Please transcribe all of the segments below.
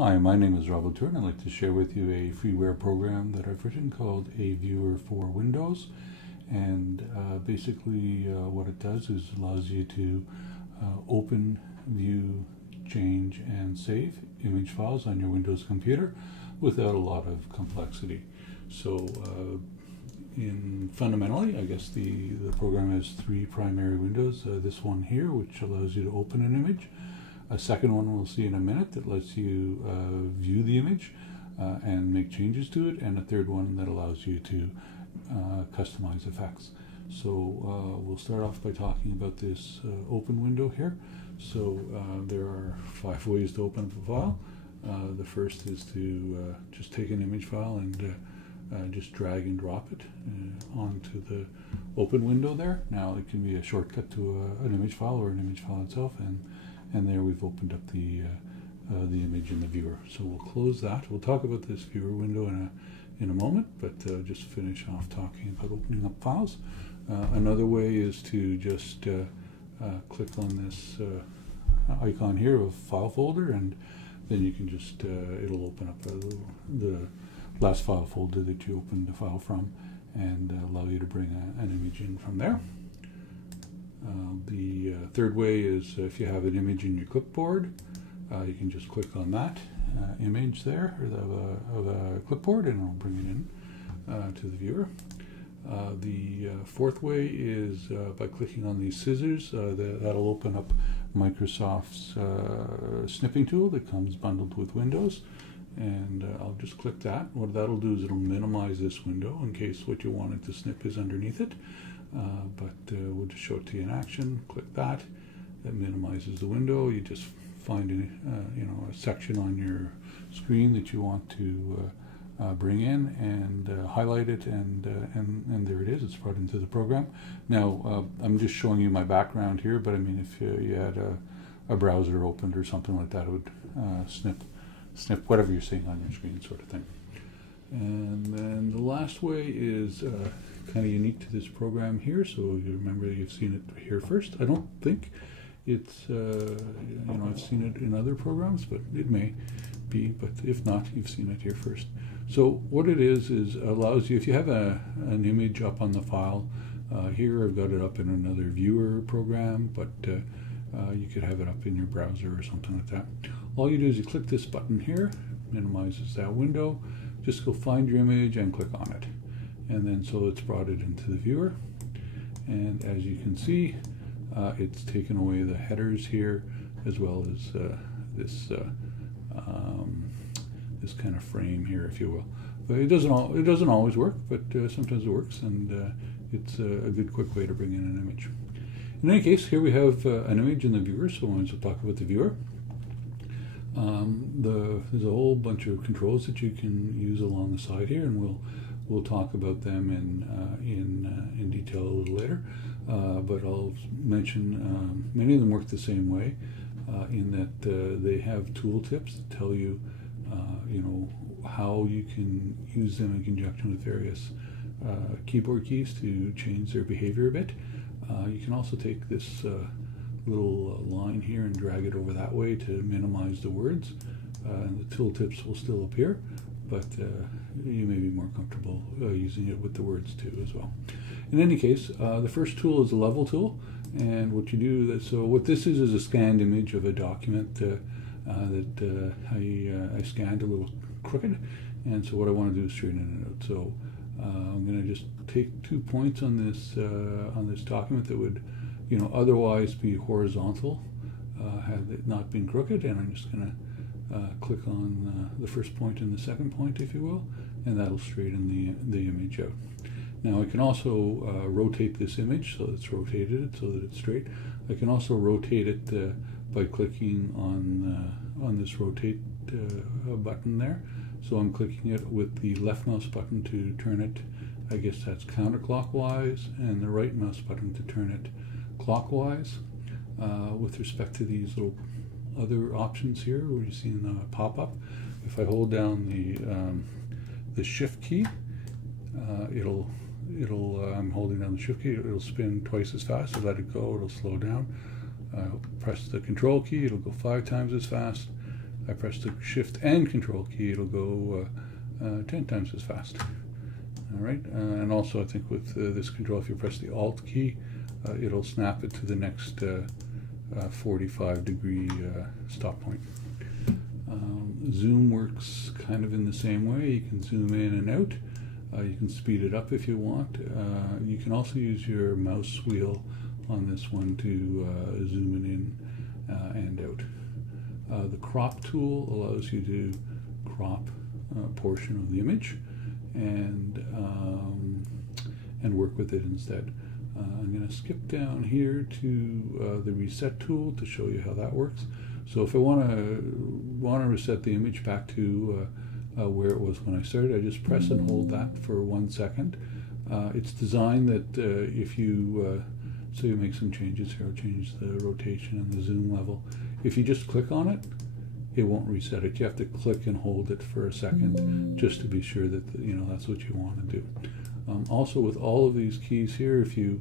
Hi, my name is Rob O'Toole, and I'd like to share with you a freeware program that I've written called a viewer for Windows. And basically what it does is allows you to open, view, change, and save image files on your Windows computer without a lot of complexity. So fundamentally, I guess the program has three primary windows. This one here, which allows you to open an image. A second one we'll see in a minute that lets you view the image and make changes to it, and a third one that allows you to customize effects. So we'll start off by talking about this open window here. So there are 5 ways to open up a file. The first is to just take an image file and just drag and drop it onto the open window there. Now it can be a shortcut to an image file or an image file itself, and there we've opened up the image in the viewer. So we'll close that. We'll talk about this viewer window in a moment, but just finish off talking about opening up files. Another way is to just click on this icon here of file folder, and then you can just it'll open up the last file folder that you opened the file from and allow you to bring an image in from there. The third way is if you have an image in your clipboard, you can just click on that image there of a clipboard, and it'll bring it in to the viewer. The fourth way is by clicking on these scissors. That'll open up Microsoft's snipping tool that comes bundled with Windows, and I'll just click that. What that'll do is it'll minimize this window in case what you wanted to snip is underneath it. But we'll just show it to you in action. Click that. That minimizes the window. You just find a section on your screen that you want to bring in and highlight it, and there it is. It's brought into the program. Now I'm just showing you my background here, but I mean if you had a browser opened or something like that, it would snip whatever you're seeing on your screen, sort of thing. And then the last way is kind of unique to this program here, so you remember you've seen it here first. I don't think it's I've seen it in other programs, but it may be, but if not, you've seen it here first. So what it is allows you, if you have an image up on the file, here I've got it up in another viewer program, but you could have it up in your browser or something like that. All you do is you click this button here, minimizes that window. Just go find your image and click on it, and then so it's brought it into the viewer. And as you can see, it's taken away the headers here, as well as this kind of frame here, if you will. But it doesn't always work, but sometimes it works, and it's a good quick way to bring in an image. In any case, here we have an image in the viewer, so we'll talk about the viewer. There's a whole bunch of controls that you can use along the side here, and we'll talk about them in detail a little later. But I'll mention many of them work the same way, in that they have tooltips that tell you, how you can use them in conjunction with various keyboard keys to change their behavior a bit. You can also take this little line here and drag it over that way to minimize the words, and the tooltips will still appear, but you may be more comfortable using it with the words too as well. In any case, the first tool is a level tool, and what you do, so what this is a scanned image of a document that I scanned a little crooked, and so what I want to do is straighten it out. So I'm going to just take 2 points on this document that would otherwise be horizontal had it not been crooked, and I'm just going to click on the first point and the second point, if you will, and that'll straighten the image out. Now I can also rotate this image so it's rotated so that it's straight. I can also rotate it by clicking on this rotate button there. So I'm clicking it with the left mouse button to turn it, I guess that's counterclockwise, and the right mouse button to turn it clockwise. With respect to these little other options here, where you see the pop-up, if I hold down the shift key, I'm holding down the shift key, it'll spin twice as fast. So let it go, it'll slow down. Press the control key, it'll go 5 times as fast. I press the Shift and Control key, it'll go 10 times as fast. All right, and also I think with this control, if you press the Alt key, it'll snap it to the next 45-degree stop point. Zoom works kind of in the same way. You can zoom in and out. You can speed it up if you want. You can also use your mouse wheel on this one to zoom it in and out. The crop tool allows you to crop a portion of the image and work with it instead. I'm going to skip down here to the reset tool to show you how that works. So if I want to reset the image back to where it was when I started, I just press and hold that for 1 second. It's designed that if you so you make some changes here, I'll change the rotation and the zoom level. If you just click on it, it won't reset it. You have to click and hold it for a second just to be sure that that's what you want to do. Also, with all of these keys here, if you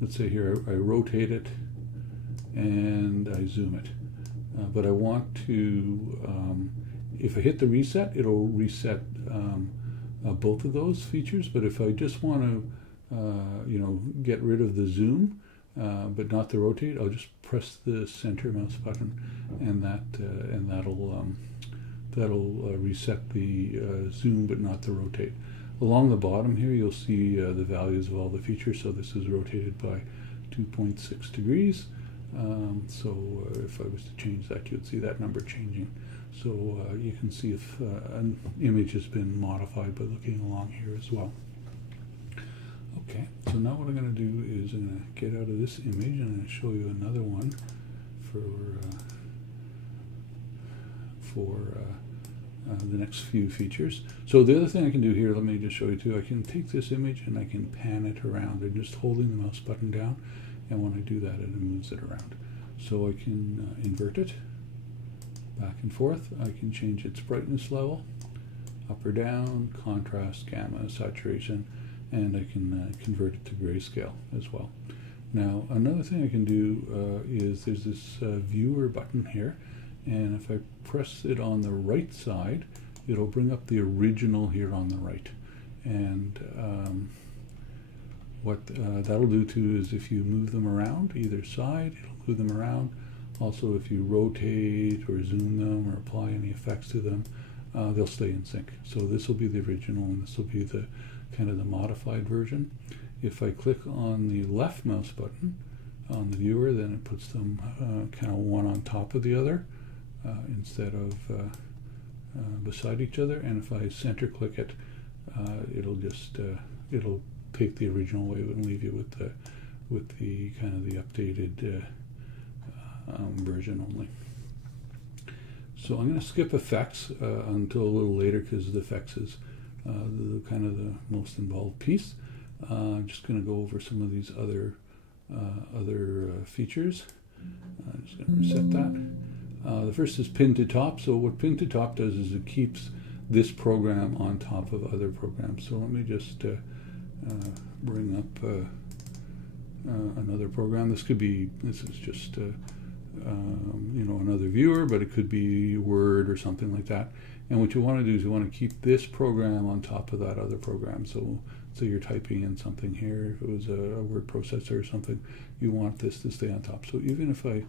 let's say here I rotate it and I zoom it, but I want to if I hit the reset, it'll reset both of those features. But if I just want to get rid of the zoom but not the rotate, I'll just press the center mouse button, and that'll reset the zoom but not the rotate. Along the bottom here, you'll see the values of all the features. So this is rotated by 2.6 degrees. So if I was to change that, you'd see that number changing. So you can see if an image has been modified by looking along here as well. Okay, so now what I'm going to do is I'm going to get out of this image and I'm going to show you another one for the next few features. So the other thing I can do here, let me just show you too, I can take this image and I can pan it around. I'm just holding the mouse button down, and when I do that, it moves it around. So I can invert it back and forth. I can change its brightness level, up or down, contrast, gamma, saturation, and I can convert it to grayscale as well. Now, another thing I can do is there's this viewer button here, and if I press it on the right side, it'll bring up the original here on the right. And what that'll do too is if you move them around either side, it'll move them around. Also, if you rotate or zoom them or apply any effects to them, they'll stay in sync. So this will be the original, and this will be the kind of the modified version. If I click on the left mouse button on the viewer, then it puts them kind of one on top of the other instead of beside each other. And if I center click it, it'll just it'll take the original way and leave you with the kind of the updated version only. So I'm going to skip effects until a little later, because the effects is the kind of the most involved piece. I'm just going to go over some of these other features. I'm just going to reset that. The first is pin to top. So what pin to top does is it keeps this program on top of other programs. So let me just bring up another program. This is just another viewer, but it could be Word or something like that. And what you want to do is you want to keep this program on top of that other program. So you're typing in something here. If it was a word processor or something, you want this to stay on top. So even if I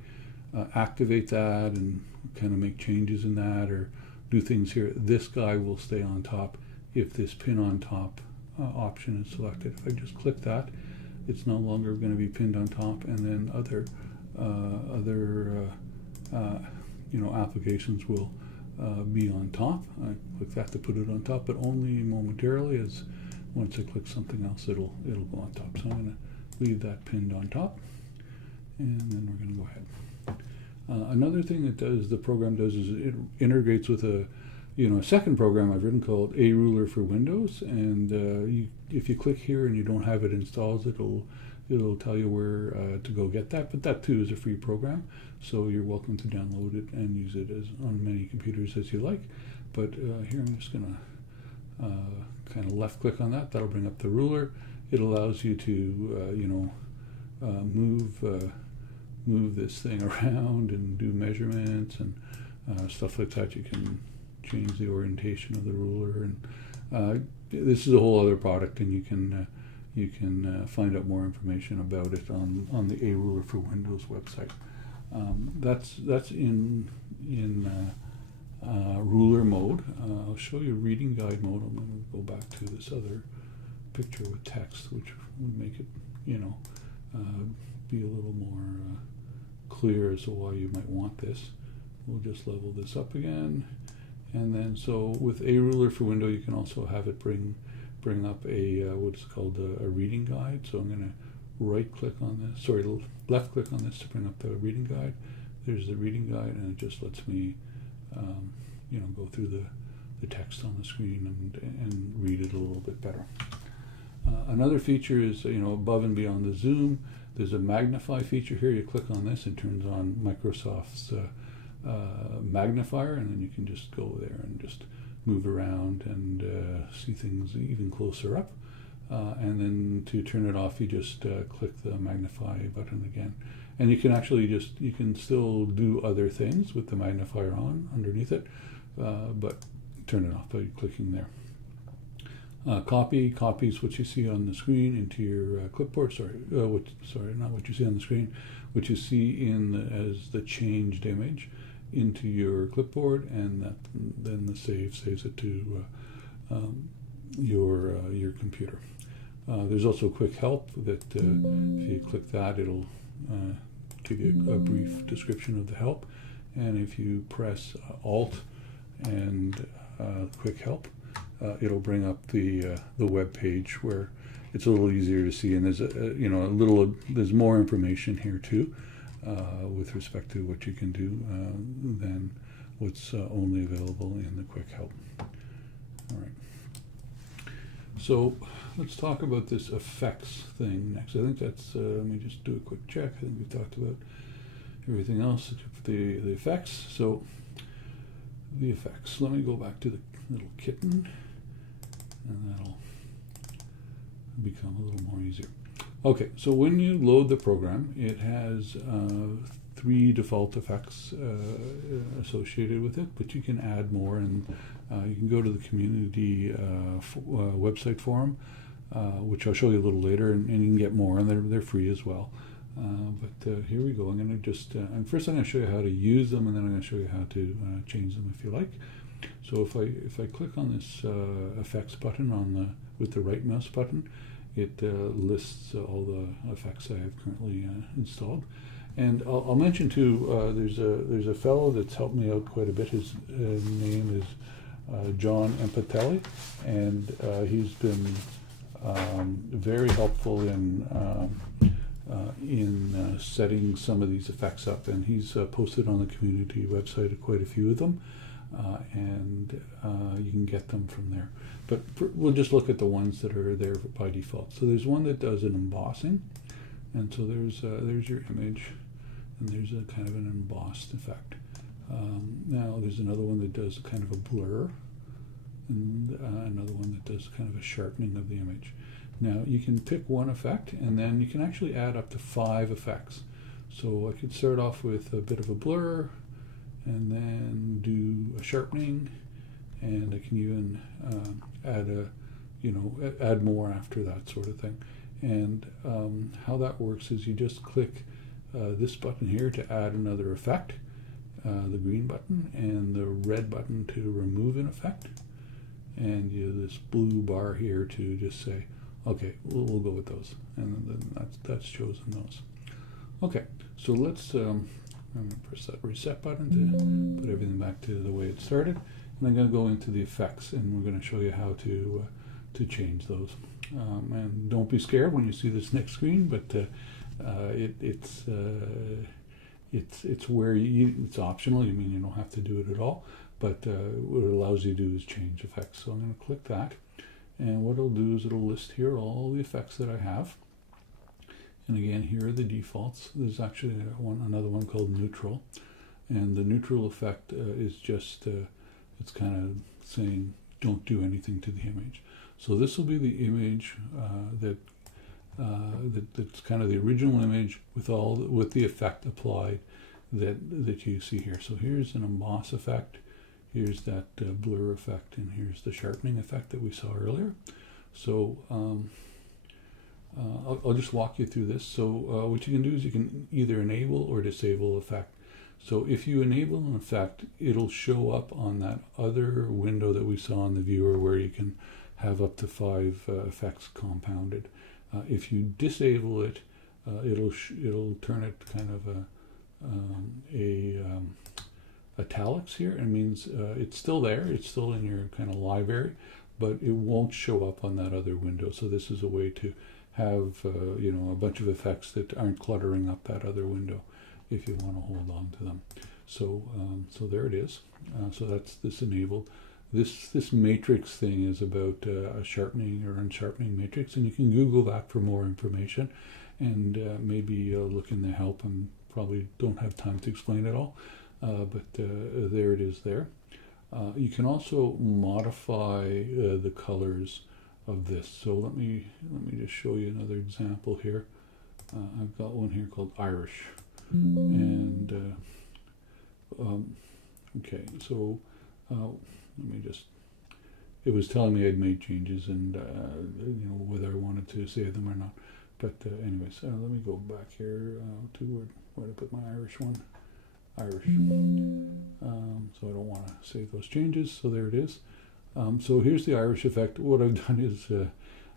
activate that and kind of make changes in that or do things here, this guy will stay on top if this pin on top option is selected. If I just click that, it's no longer going to be pinned on top, and then other applications will be on top. I click that to put it on top, but only momentarily, as once I click something else, it'll go on top. So I'm going to leave that pinned on top, and then we're going to go ahead. Another thing that the program does is it integrates with a second program I've written called A Ruler for Windows, and if you click here and you don't have it installed, it'll tell you where to go get that. But that too is a free program, so you're welcome to download it and use it on many computers as you like. But here I'm just going to kind of left click on that. That'll bring up the ruler. It allows you to move this thing around and do measurements and stuff like that. You can change the orientation of the ruler, and this is a whole other product, and you can find out more information about it on the A Ruler for Windows website. That's in ruler mode. I'll show you reading guide mode. I'm going to go back to this other picture with text, which would make it, be a little more clear as to why you might want this. We'll just level this up again, and then so with A Ruler for Windows, you can also have it bring up a what's called a reading guide. So I'm going to right-click on this, sorry, left-click on this to bring up the reading guide. There's the reading guide, and it just lets me, go through the text on the screen and read it a little bit better. Another feature is, above and beyond the zoom, there's a magnify feature here. You click on this, and turns on Microsoft's magnifier, and then you can just go there and just move around and see things even closer up. And then to turn it off, you just click the magnify button again. And you can actually you can still do other things with the magnifier on underneath it, but turn it off by clicking there. Copies what you see on the screen into your clipboard. Not what you see on the screen, what you see as the changed image into your clipboard, and then the saves it to your computer. There's also quick help that if you click that, it'll give you a brief description of the help, and if you press Alt and quick help, it'll bring up the web page where it's a little easier to see, and there's there's more information here too with respect to what you can do than what's only available in the quick help. All right. So let's talk about this effects thing next. I think that's, let me just do a quick check. I think we've talked about everything else except for the effects. So the effects, let me go back to the little kitten, and that'll become a little more easier. Okay, so when you load the program, it has 3 default effects associated with it, but you can add more, and you can go to the community website forum, which I'll show you a little later, and you can get more, and they're free as well. But here we go. I'm going to just, first I'm going to show you how to use them, and then I'm going to show you how to change them if you like. So if I click on this effects button with the right mouse button, it lists all the effects I have currently installed. And I'll mention too, there's a fellow that's helped me out quite a bit. His name is John Empatelli, and he's been very helpful in setting some of these effects up, and he's posted on the community website quite a few of them, and you can get them from there. But we'll just look at the ones that are there by default. So there's one that does an embossing, and so there's your image, and there's a kind of an embossed effect. Now there's another one that does kind of a blur, and another one that does kind of a sharpening of the image. Now you can pick one effect, and then you can actually add up to 5 effects. So I could start off with a bit of a blur, and then do a sharpening, and I can even add more after that sort of thing. And how that works is you just click this button here to add another effect, the green button, and the red button to remove an effect, and this blue bar here to just say, okay, we'll go with those, and then that's chosen those. Okay, so let's, I'm going to press that reset button to put everything back to the way it started, and I'm going to go into the effects, and we're going to show you how to change those. And don't be scared when you see this next screen, but it's where it's optional. You mean you don't have to do it at all, but what it allows you to do is change effects. So I'm going to click that, and what it'll do is it'll list here all the effects that I have. And again, here are the defaults. There's actually another one called neutral, and the neutral effect is just it's kind of saying don't do anything to the image. So this will be the image that that's kind of the original image with the effect applied that you see here. So here's an emboss effect, here's that blur effect, and here's the sharpening effect that we saw earlier. So I'll just walk you through this. So what you can do is you can either enable or disable effect. So if you enable an effect, it'll show up on that other window that we saw in the viewer where you can have up to 5 effects compounded. If you disable it, it'll turn it kind of italics here. It means it's still there, it's still in your kind of library, but it won't show up on that other window. So this is a way to have you know, a bunch of effects that aren't cluttering up that other window if you want to hold on to them. So so there it is. So that's this enabled. This matrix thing is about a sharpening or unsharpening matrix, and you can Google that for more information, and maybe look in the help, and probably don't have time to explain it all, but there it is there. You can also modify the colors of this. So let me just show you another example here. I've got one here called Irish, and okay, so let me just, it was telling me I'd made changes, and you know, whether I wanted to save them or not. But anyways, let me go back here to where to put my Irish one. Irish. So I don't want to save those changes, so there it is. So here's the Irish effect. What I've done is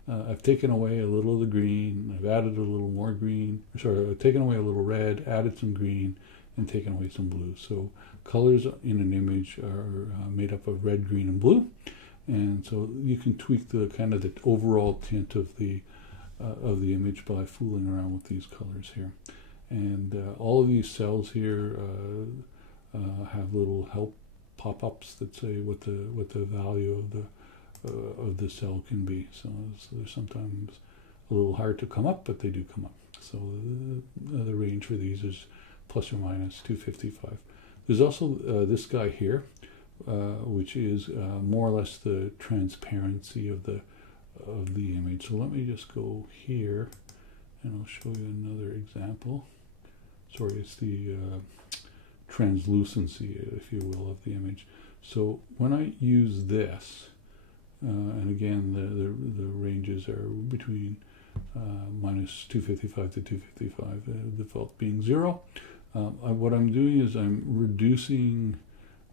I've taken away a little of the green, I've added a little more green, sorry, I've taken away a little red, added some green, and taken away some blue. So colors in an image are made up of red, green, and blue, and so you can tweak the kind of the overall tint of the image by fooling around with these colors here. And all of these cells here have little help pop-ups that say what the value of the cell can be. So they're sometimes a little hard to come up, but they do come up. So the range for these is plus or minus 255. There's also this guy here, which is more or less the transparency of the image. So let me just go here, and I'll show you another example. Sorry, it's the translucency, if you will, of the image. So when I use this, and again the ranges are between minus 255 to 255, the default being 0. What I'm doing is I'm reducing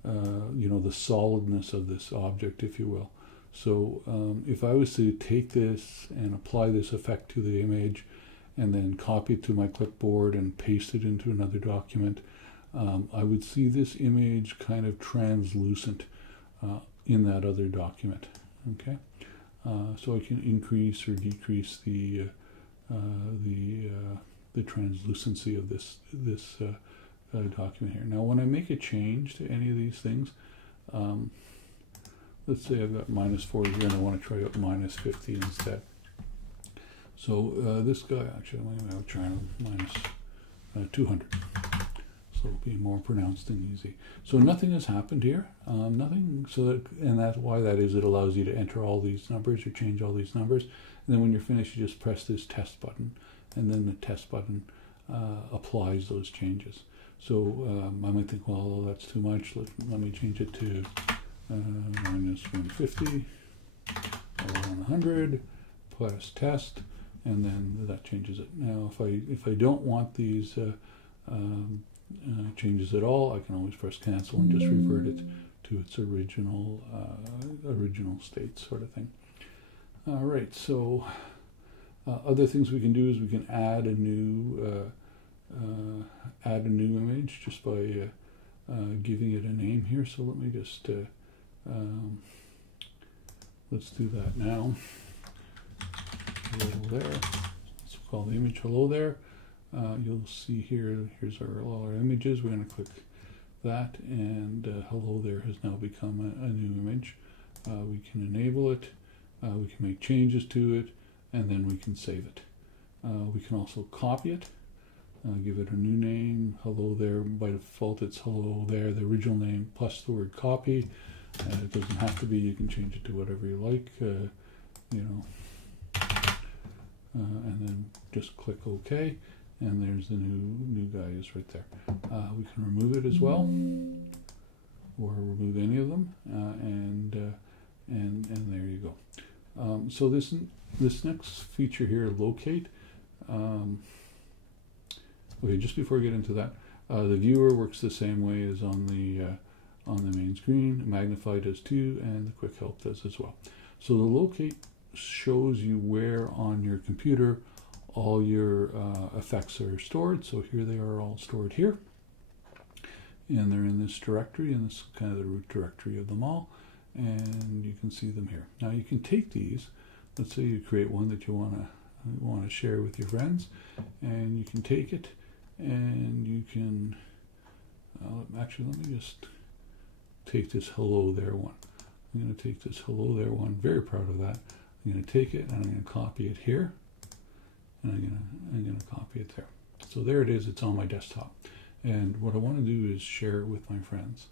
you know, the solidness of this object, if you will. So if I was to take this and apply this effect to the image, and then copy it to my clipboard and paste it into another document, I would see this image kind of translucent in that other document. Okay, so I can increase or decrease the translucency of this document here. Now, when I make a change to any of these things, let's say I've got minus 40 here, and I want to try out minus 50 instead. So this guy, actually, I'll try minus 200. So it'll be more pronounced and easy. So nothing has happened here. Nothing. So that, and that's why that is. It allows you to enter all these numbers or change all these numbers. And then when you're finished, you just press this test button, and then the test button applies those changes. So I might think, well, that's too much. Let me change it to minus 150, 100, plus test. And then that changes it. Now, if I don't want these changes at all, I can always press cancel and just revert it to its original state, sort of thing. All right. So other things we can do is we can add a new image just by giving it a name here. So let me just let's do that now. Hello there. Let's call the image hello there. You'll see here, here's all our images. We're going to click that, and hello there has now become a new image. We can enable it, we can make changes to it, and then we can save it. We can also copy it, give it a new name, hello there. By default it's hello there, the original name plus the word copy. It doesn't have to be, you can change it to whatever you like, you know. and then just click OK, and there's the new guys right there. We can remove it as well, or remove any of them, and there you go. So this next feature here, locate. Okay, just before I get into that, the viewer works the same way as on the main screen. Magnify does too, and the quick help does as well. So the locate shows you where on your computer all your effects are stored. So here they are all stored here, and they're in this directory, and this is kind of the root directory of them all, and you can see them here. Now you can take these. Let's say you create one that you want to share with your friends, and you can take it, and you can actually, let me just take this hello there one. I'm going to take this hello there one, very proud of that. I'm going to take it, and I'm going to copy it here, and I'm going to copy it there. So there it is. It's on my desktop, and what I want to do is share it with my friends.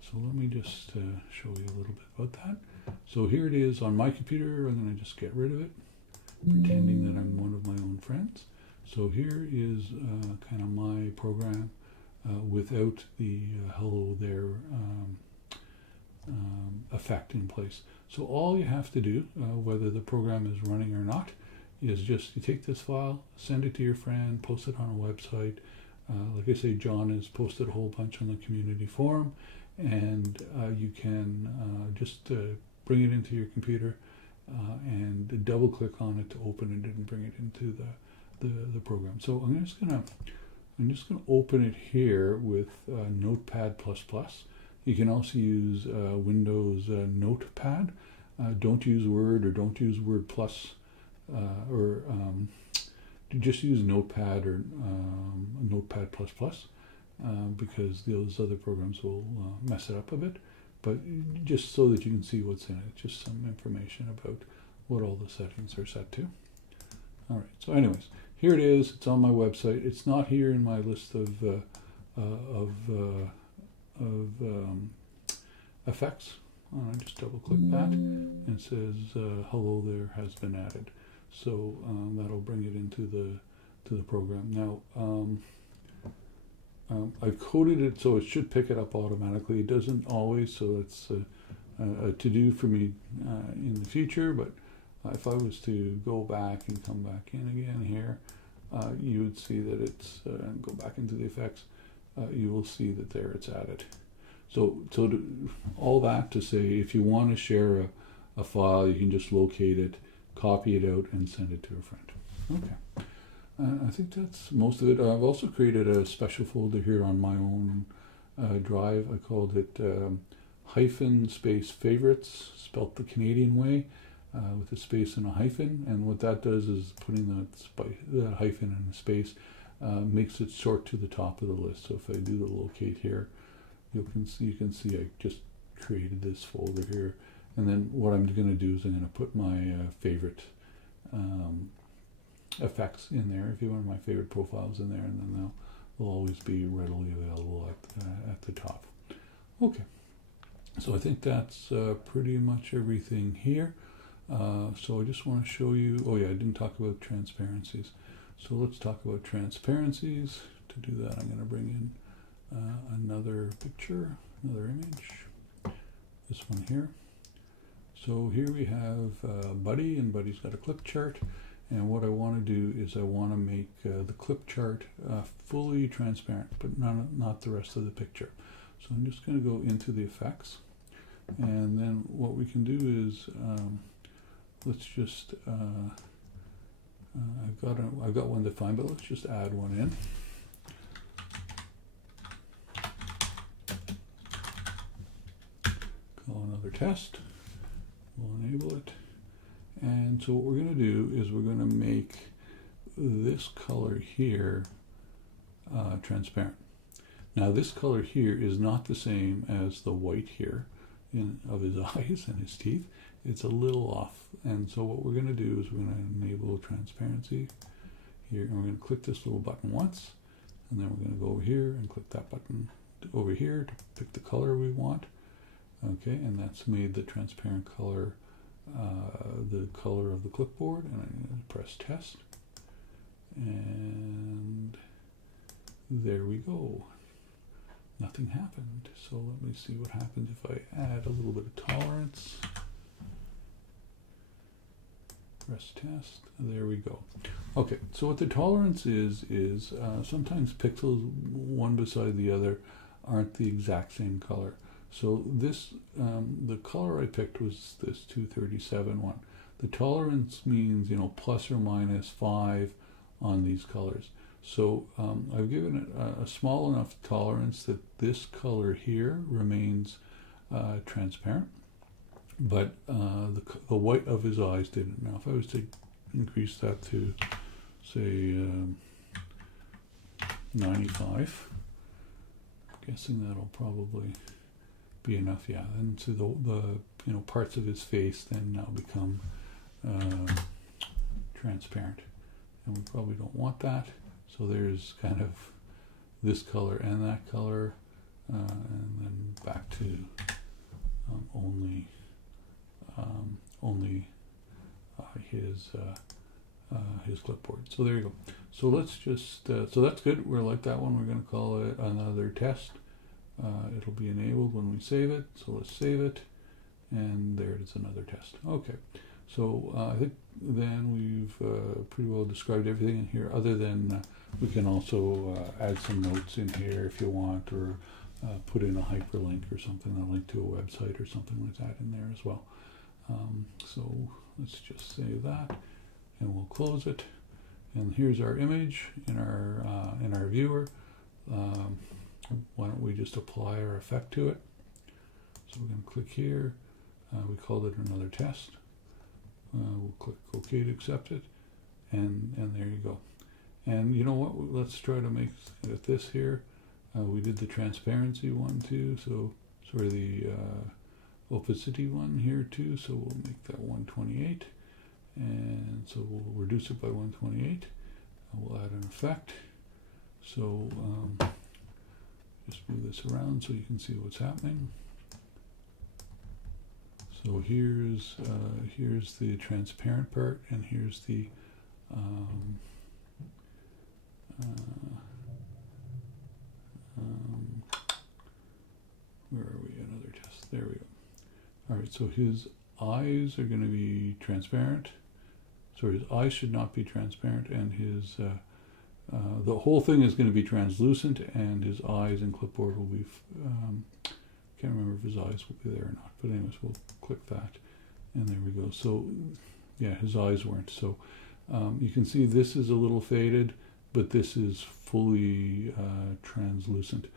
So let me just show you a little bit about that. So here it is on my computer. I'm going to just get rid of it, pretending that I'm one of my own friends. So here is kind of my program without the hello there effect in place. So all you have to do, whether the program is running or not, is just you take this file, send it to your friend, post it on a website. Like I say, John has posted a whole bunch on the community forum, and you can just bring it into your computer and double click on it to open it and bring it into the program. So I'm just gonna open it here with Notepad++. You can also use Windows Notepad. Don't use Word, or don't use Word Plus, or just use Notepad or Notepad++, because those other programs will mess it up a bit. But just so that you can see what's in it, just some information about what all the settings are set to. All right, so anyways, here it is. It's on my website. It's not here in my list of effects. I just double click that, and it says hello there has been added. So that'll bring it into the program. Now I've coded it so it should pick it up automatically. It doesn't always, so it's a to-do for me in the future. But if I was to go back and come back in again here, you would see that it's go back into the effects. You will see that there it's added. So all that to say, if you want to share a file, you can just locate it, copy it out, and send it to a friend. Okay. I think that's most of it. I've also created a special folder here on my own drive. I called it hyphen favorites, spelt the Canadian way, with a space and a hyphen. And what that does is putting that hyphen in a space makes it sort to the top of the list. So if I do the locate here, you can see I just created this folder here. And then what I'm going to do is I'm going to put my favorite effects in there, if you want my favorite profiles in there, and then they'll always be readily available at the top. Okay, so I think that's pretty much everything here. So I just want to show you, oh yeah, I didn't talk about transparencies. So let's talk about transparencies. To do that, I'm going to bring in another picture, another image, this one here. So here we have Buddy, and Buddy's got a clip chart. And what I want to do is I want to make the clip chart fully transparent, but not the rest of the picture. So I'm just going to go into the effects, and then what we can do is let's just I've got one defined, but let's just add one in. Call another test. We'll enable it. And so what we're going to do is we're going to make this color here transparent. Now this color here is not the same as the white here of his eyes and his teeth. It's a little off. And so what we're going to do is we're going to enable transparency here. And we're going to click this little button once. And then we're going to go over here and click that button over here to pick the color we want. Okay, and that's made the transparent color the color of the clipboard, and I'm going to press test. And there we go. Nothing happened. So let me see what happens if I add a little bit of tolerance. Press test. There we go. Okay, so what the tolerance is sometimes pixels one beside the other aren't the exact same color. So this, the color I picked was this 237 one. The tolerance means, you know, plus or minus 5 on these colors. So I've given it a small enough tolerance that this color here remains transparent, but the white of his eyes didn't. Now if I was to increase that to, say, 95, I'm guessing that'll probably be enough. Yeah, and so the you know, parts of his face then now become transparent, and we probably don't want that. So there's kind of this color and that color, and then back to only his clipboard. So there you go. So let's just so that's good. We're like that one. We're going to call it another test. It'll be enabled when we save it. So let's save it, and there it is, another test. Okay. So I think then we've pretty well described everything in here, other than we can also add some notes in here if you want, or put in a hyperlink or something, a link to a website or something like that in there as well. So let's just save that, and we'll close it. And here's our image in our viewer. Why don't we just apply our effect to it? So we're going to click here. We called it another test. We'll click OK to accept it, and there you go. And you know what? Let's try to make it this here. We did the transparency one too, so sort of the opacity one here too. So we'll make that 128, and so we'll reduce it by 128. We'll add an effect. So just move this around so you can see what's happening. So here's the transparent part, and here's the where are we? Another test. There we go. All right. So his eyes are going to be transparent. So his eyes should not be transparent, and his the whole thing is going to be translucent, and his eyes and clipboard will be. Can't remember if his eyes will be there or not, but anyways, we'll click that, and there we go. So yeah, his eyes weren't. So you can see this is a little faded, but this is fully translucent.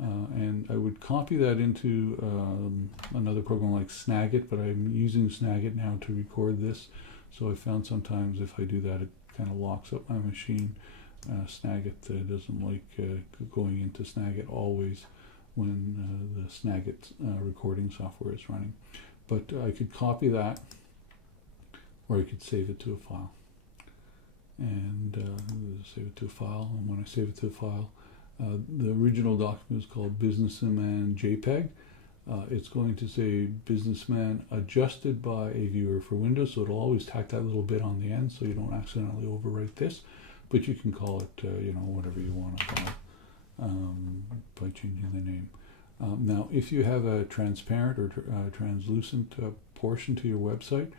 And I would copy that into another program like Snagit, but I'm using Snagit now to record this. So I found sometimes if I do that, it kind of locks up my machine. Snagit doesn't like going into Snagit always when the Snagit recording software is running. But I could copy that, or I could save it to a file. And save it to a file, and when I save it to a file, the original document is called Businessman JPEG. It's going to say Businessman adjusted by a viewer for Windows, so it'll always tack that little bit on the end so you don't accidentally overwrite this. But you can call it, you know, whatever you want to call it by changing the name. Now, if you have a transparent or translucent portion to your website,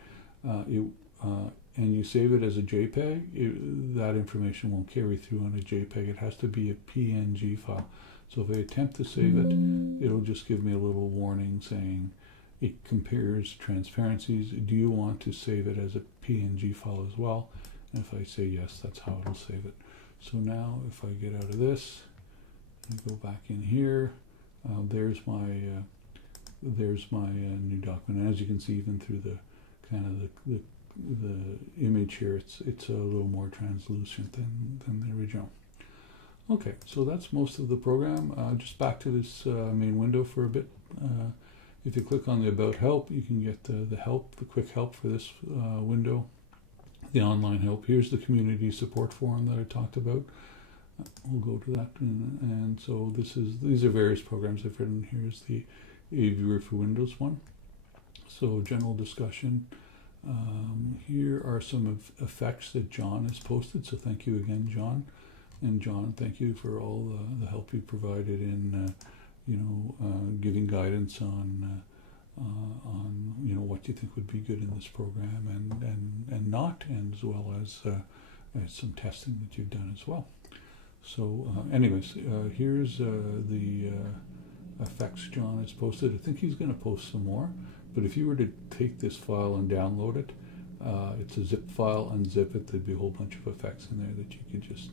and you save it as a JPEG, that information won't carry through on a JPEG. It has to be a PNG file. So if I attempt to save it, it'll just give me a little warning saying it compares transparencies. Do you want to save it as a PNG file as well? And if I say yes, that's how it'll save it. So now if I get out of this and go back in here, there's my new document. And as you can see, even through the kind of the image here, it's a little more translucent than the original. Okay, so that's most of the program. Just back to this main window for a bit. If you click on the About Help, you can get the help, the quick help for this window, the online help. Here's the community support forum that I talked about. We'll go to that, and so these are various programs I've written. Here's the A Viewer for Windows one. So general discussion. Here are some effects that John has posted, so thank you again, John. And John, thank you for all the help you provided in, giving guidance on what you think would be good in this program and not, and as well as some testing that you've done as well. So, anyways, here's the effects John has posted. I think he's going to post some more. But if you were to take this file and download it, it's a zip file, unzip it, there'd be a whole bunch of effects in there that you could just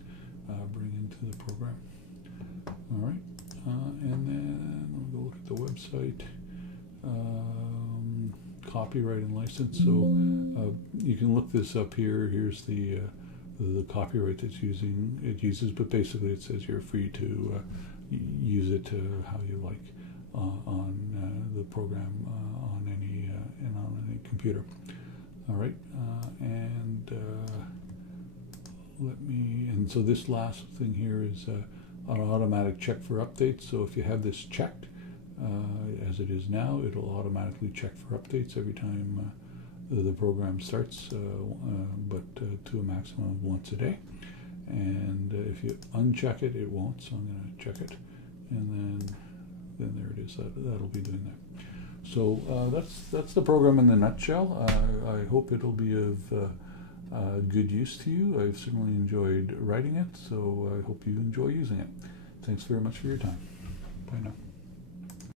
bring into the program. All right, and then we'll go look at the website. Copyright and license. So you can look this up here. Here's the copyright it uses, but basically it says you're free to use it how you like on the program on any computer. All right, and so this last thing here is an automatic check for updates. So if you have this checked, as it is now, it'll automatically check for updates every time the program starts, but to a maximum of once a day. And if you uncheck it, it won't. So I'm going to check it, and then there it is. That'll be doing that. So that's the program in the nutshell. I hope it'll be of good use to you. I've certainly enjoyed writing it, so I hope you enjoy using it. Thanks very much for your time. Bye now.